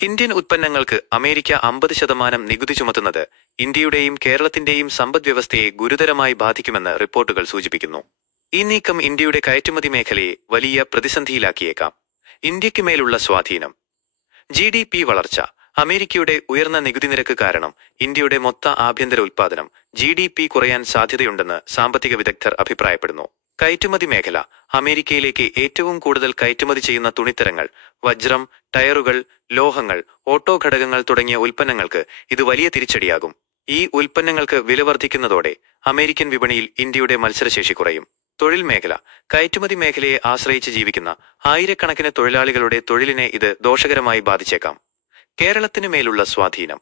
Indian ഉൽപ്പന്നങ്ങൾക്ക് America 50% നികുതി ചുമത്തുന്നത് ഇന്ത്യയുടെയും കേരളത്തിന്റെയും സമ്പദ്വ്യവസ്ഥയെ ഗുരുതരമായി ബാധിക്കുമെന്ന് റിപ്പോർട്ടുകൾ സൂചിപ്പിക്കുന്നു. ഈ നീക്കം ഇന്ത്യയുടെ കയറ്റുമതി മേഖലയെ വലിയ പ്രതിസന്ധിയിലാക്കിയേക്കാം. ഇന്ത്യക്ക് മേലുള്ള സ്വാധീനം. GDP വളർച്ച. അമേരിക്കയുടെ ഉയർന്ന നികുതി നിരക്ക് കാരണം ഇന്ത്യയുടെ മൊത്ത ആഭ്യന്തര ഉൽപ്പാദനം GDP കുറയാൻ സാധ്യതയുണ്ടെന്ന് സാമ്പത്തിക വിദഗ്ധർ അഭിപ്രായപ്പെടുന്നു. കയറ്റുമതി മേഖല. അമേരിക്കയിലേക്ക് ഏറ്റവും കൂടുതൽ കയറ്റുമതി ചെയ്യുന്ന തുണിത്തരങ്ങൾ, വജ്രം, ടയറുകൾ, ലോഹങ്ങൾ, ഓട്ടോ ഘടകങ്ങൾ തുടങ്ങിയ ഉൽപ്പന്നങ്ങൾക്ക് ഇത് വലിയ തിരിച്ചടിയാകും. ഈ ഉൽപ്പന്നങ്ങൾക്ക് വില വർദ്ധിക്കുന്നതോടെ അമേരിക്കൻ വിപണിയിൽ ഇന്ത്യയുടെ മത്സരശേഷി കുറയും. തൊഴിൽ മേഖല. കയറ്റുമതി മേഖലയെ ആശ്രയിച്ച് ജീവിക്കുന്ന ആയിരക്കണക്കിന് തൊഴിലാളികളുടെ തൊഴിലിനെ ഇത് ദോഷകരമായി ബാധിച്ചേക്കാം. കേരളത്തിനു മേലുള്ള സ്വാധീനം.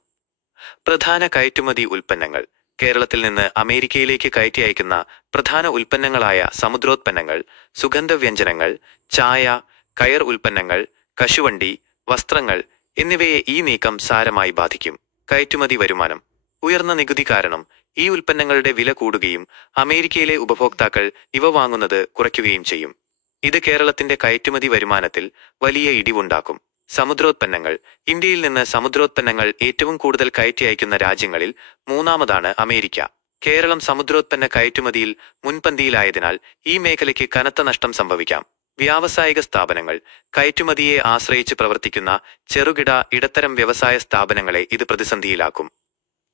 പ്രധാന കയറ്റുമതി ഉൽപ്പന്നങ്ങൾ. കേരളത്തിൽ നിന്ന് അമേരിക്കയിലേക്ക് കയറ്റി അയക്കുന്ന പ്രധാന ഉൽപ്പന്നങ്ങളായ സമുദ്രോത്പന്നങ്ങൾ, സുഗന്ധവ്യഞ്ജനങ്ങൾ, ചായ, കയർ ഉൽപ്പന്നങ്ങൾ, കശുവണ്ടി, വസ്ത്രങ്ങൾ എന്നിവയെ ഈ നീക്കം സാരമായി ബാധിക്കും. കയറ്റുമതി വരുമാനം. ഉയർന്ന നികുതി കാരണം ഈ ഉൽപ്പന്നങ്ങളുടെ വില കൂടുകയും അമേരിക്കയിലെ ഉപഭോക്താക്കൾ ഇവ വാങ്ങുന്നത് കുറയ്ക്കുകയും ചെയ്യും. ഇത് കേരളത്തിന്റെ കയറ്റുമതി വരുമാനത്തിൽ വലിയ ഇടിവുണ്ടാക്കും. സമുദ്രോത്പന്നങ്ങൾ. ഇന്ത്യയിൽ നിന്ന് സമുദ്രോത്പന്നങ്ങൾ ഏറ്റവും കൂടുതൽ കയറ്റി അയക്കുന്ന രാജ്യങ്ങളിൽ മൂന്നാമതാണ് അമേരിക്ക. കേരളം സമുദ്രോത്പന്ന കയറ്റുമതിയിൽ മുൻപന്തിയിലായതിനാൽ ഈ മേഖലയ്ക്ക് കനത്ത നഷ്ടം സംഭവിക്കാം. വ്യാവസായിക സ്ഥാപനങ്ങൾ. കയറ്റുമതിയെ ആശ്രയിച്ച് പ്രവർത്തിക്കുന്ന ചെറുകിട, ഇടത്തരം വ്യവസായ സ്ഥാപനങ്ങളെ ഇത് പ്രതിസന്ധിയിലാക്കും.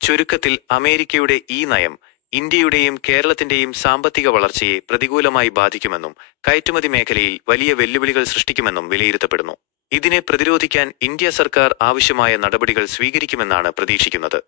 ചുരുക്കത്തിൽ, അമേരിക്കയുടെ ഈ നയം ഇന്ത്യയുടെയും കേരളത്തിന്റെയും സാമ്പത്തിക വളർച്ചയെ പ്രതികൂലമായി ബാധിക്കുമെന്നും കയറ്റുമതി മേഖലയിൽ വലിയ വെല്ലുവിളികൾ സൃഷ്ടിക്കുമെന്നും വിലയിരുത്തപ്പെടുന്നു. ഇതിനെ പ്രതിരോധിക്കാൻ ഇന്ത്യ സർക്കാർ ആവശ്യമായ നടപടികൾ സ്വീകരിക്കുമെന്നാണ് പ്രതീക്ഷിക്കുന്നത്.